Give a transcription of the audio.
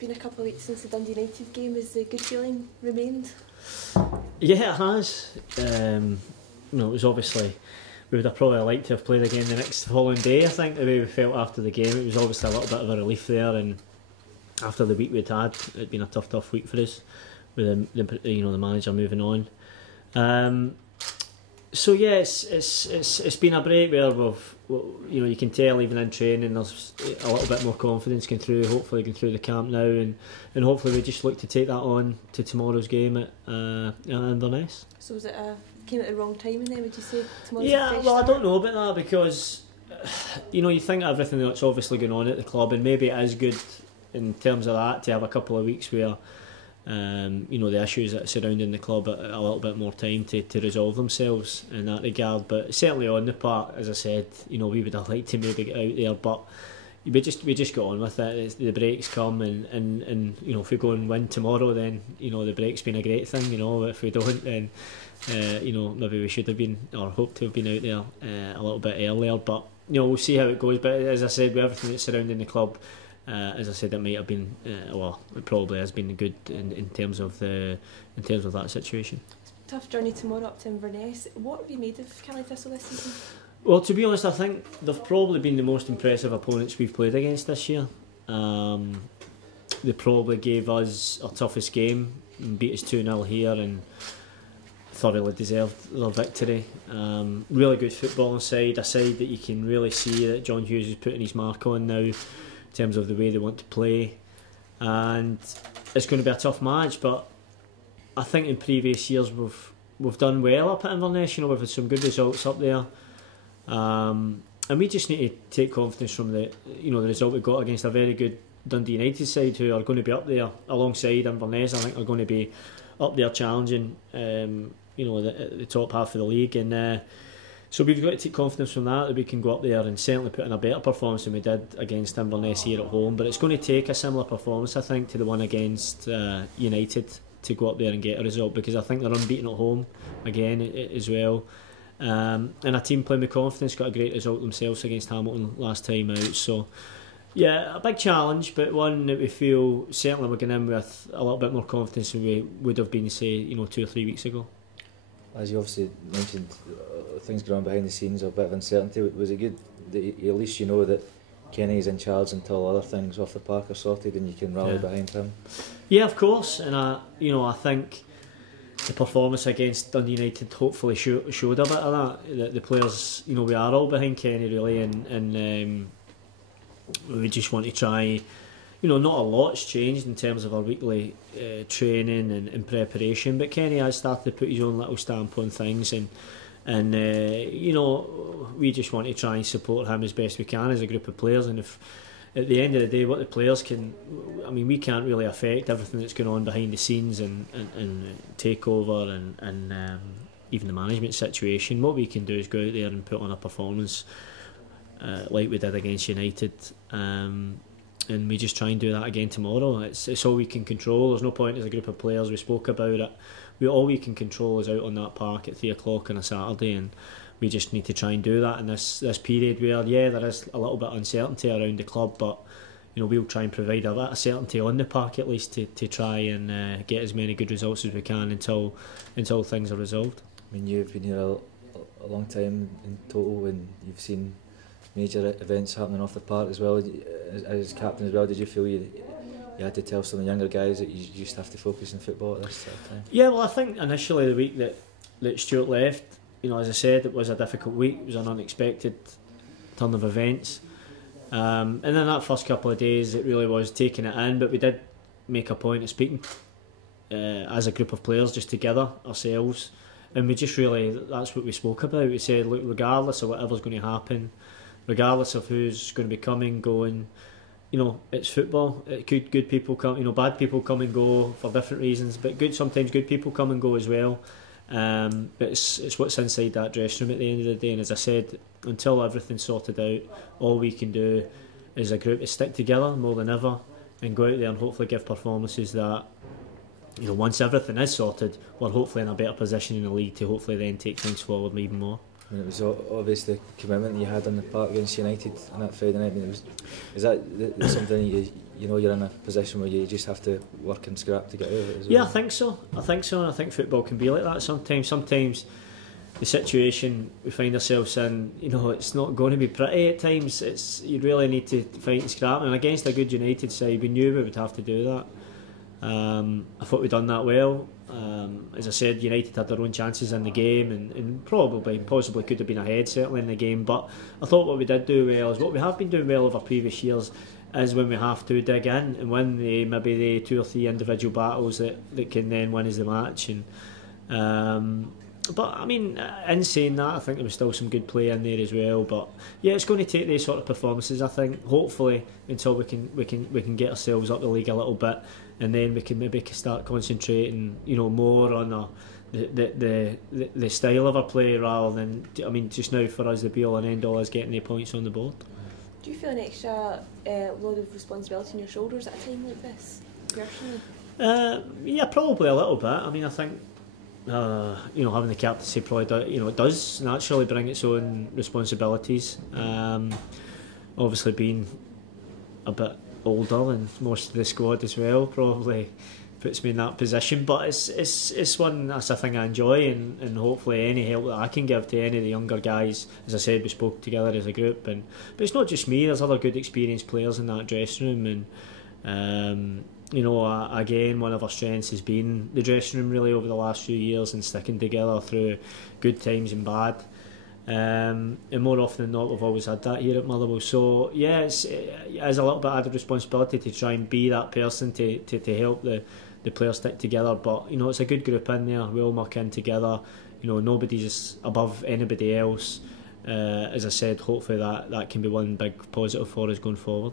been a couple of weeks since the Dundee United game. Has the good feeling remained? Yeah, it has. It was obviously, we would have probably liked to have played again the next following day. I think the way we felt after the game, it was obviously a little bit of a relief there. And after the week we'd had, it'd been a tough week for us with the manager moving on. So yeah, it's been a break where you can tell even in training there's a little bit more confidence going through. Hopefully going through the camp now, and hopefully we just look to take that on to tomorrow's game at Inverness. So was it came at the wrong timing then? Would you say tomorrow's Yeah, well, start? I don't know about that because you think everything that's obviously going on at the club, and maybe it is good in terms of that to have a couple of weeks where. The issues that are surrounding the club a little bit more time to resolve themselves in that regard, but certainly on the part, as I said, we would have liked to maybe get out there, but we just got on with it. The breaks come, and if we go and win tomorrow, then the break's been a great thing. If we don't, then maybe we should have been or hoped to have been out there a little bit earlier, but we'll see how it goes. But as I said, with everything that's surrounding the club, as I said, it might have been it probably has been good in terms of that situation. Tough journey tomorrow up to Inverness. What have you made of Caley Thistle this season? Well, to be honest, I think they've probably been the most impressive opponents we've played against this year. They probably gave us our toughest game and beat us 2-0 here and thoroughly deserved their victory. Really good footballing side, a side that you can really see that John Hughes is putting his mark on now in terms of the way they want to play, and it's going to be a tough match. But I think in previous years we've done well up at Inverness. We've had some good results up there, and we just need to take confidence from the result we got against a very good Dundee United side, who are going to be up there alongside Inverness. I think are going to be up there challenging, the top half of the league, and. So we've got to take confidence from that we can go up there and certainly put in a better performance than we did against Inverness here at home. But it's going to take a similar performance, I think, to the one against United to go up there and get a result, because I think they're unbeaten at home again as well. And a team playing with confidence got a great result themselves against Hamilton last time out. So yeah, a big challenge, but one that we feel certainly we're going in with a little bit more confidence than we would have been, say, 2 or 3 weeks ago. As you obviously mentioned, things going on behind the scenes, a bit of uncertainty. Was it good that at least you know that Kenny's in charge until other things off the park are sorted and you can rally behind him? Yeah, of course. And I think the performance against Dundee United hopefully showed a bit of that. The players, we are all behind Kenny really, and we just want to try. Not a lot's changed in terms of our weekly training and preparation, but Kenny has started to put his own little stamp on things, and we just want to try and support him as best we can as a group of players. And if at the end of the day, what the players can, we can't really affect everything that's going on behind the scenes and takeover and even the management situation. What we can do is go out there and put on a performance like we did against United. And we just try and do that again tomorrow. It's all we can control. There's no point as a group of players. We spoke about it. All we can control is out on that park at 3 o'clock on a Saturday, and we just need to try and do that in this period where there is a little bit of uncertainty around the club, but we'll try and provide a bit of certainty on the park at least to try and get as many good results as we can until things are resolved. You've been here a long time in total, and you've seen major events happening off the park as well. As captain as well, did you feel you had to tell some of the younger guys that you just have to focus on football at this time? Yeah, well, I think initially the week that Stuart left, as I said, it was a difficult week. It was an unexpected turn of events, and then that first couple of days it really was taking it in, but we did make a point of speaking as a group of players just together ourselves, and we just really, that's what we spoke about. We said, look, regardless of whatever's going to happen, regardless of who's going to be coming, going, it's football. Good people come, bad people come and go for different reasons, but sometimes good people come and go as well. But it's what's inside that dressing room at the end of the day. And as I said, until everything's sorted out, all we can do as a group is stick together more than ever and go out there and hopefully give performances that, once everything is sorted, we're hopefully in a better position in the league to hopefully then take things forward even more. I mean, it was obvious the commitment you had on the park against United on that Friday night. I mean, is that something you know you're in a position where you just have to work and scrap to get out of it as well? Yeah, I think so, and I think football can be like that sometimes the situation we find ourselves in, you know, it's not going to be pretty at times. You really need to fight and scrap, and against a good United side we knew we would have to do that. I thought we'd done that well. As I said, United had their own chances in the game and possibly could have been ahead certainly in the game, but I thought what we did do well is what we have been doing well over previous years is when we have to dig in and win maybe the 2 or 3 individual battles that can then win us the match. And but I mean, in saying that, I think there was still some good play in there as well. But yeah, it's going to take these sort of performances, I think, hopefully, until we can get ourselves up the league a little bit, and then we can maybe start concentrating, you know, more on the style of our play rather than, I mean, just now for us the be all and end all is getting the points on the board. Do you feel an extra load of responsibility on your shoulders at a time like this, personally? Yeah, probably a little bit. I mean, I think you know, having the captaincy probably it does naturally bring its own responsibilities. Obviously, being a bit older than most of the squad as well probably puts me in that position. But it's one that's a thing I enjoy, and hopefully any help that I can give to any of the younger guys. As I said, we spoke together as a group, but it's not just me. There's other good experienced players in that dressing room, and you know, again, one of our strengths has been the dressing room really over the last few years and sticking together through good times and bad. And more often than not, we've always had that here at Motherwell. So yeah, it is a little bit added responsibility to try and be that person to help the players stick together. But you know, it's a good group in there. We all muck in together. You know, nobody's above anybody else. As I said, hopefully that can be one big positive for us going forward.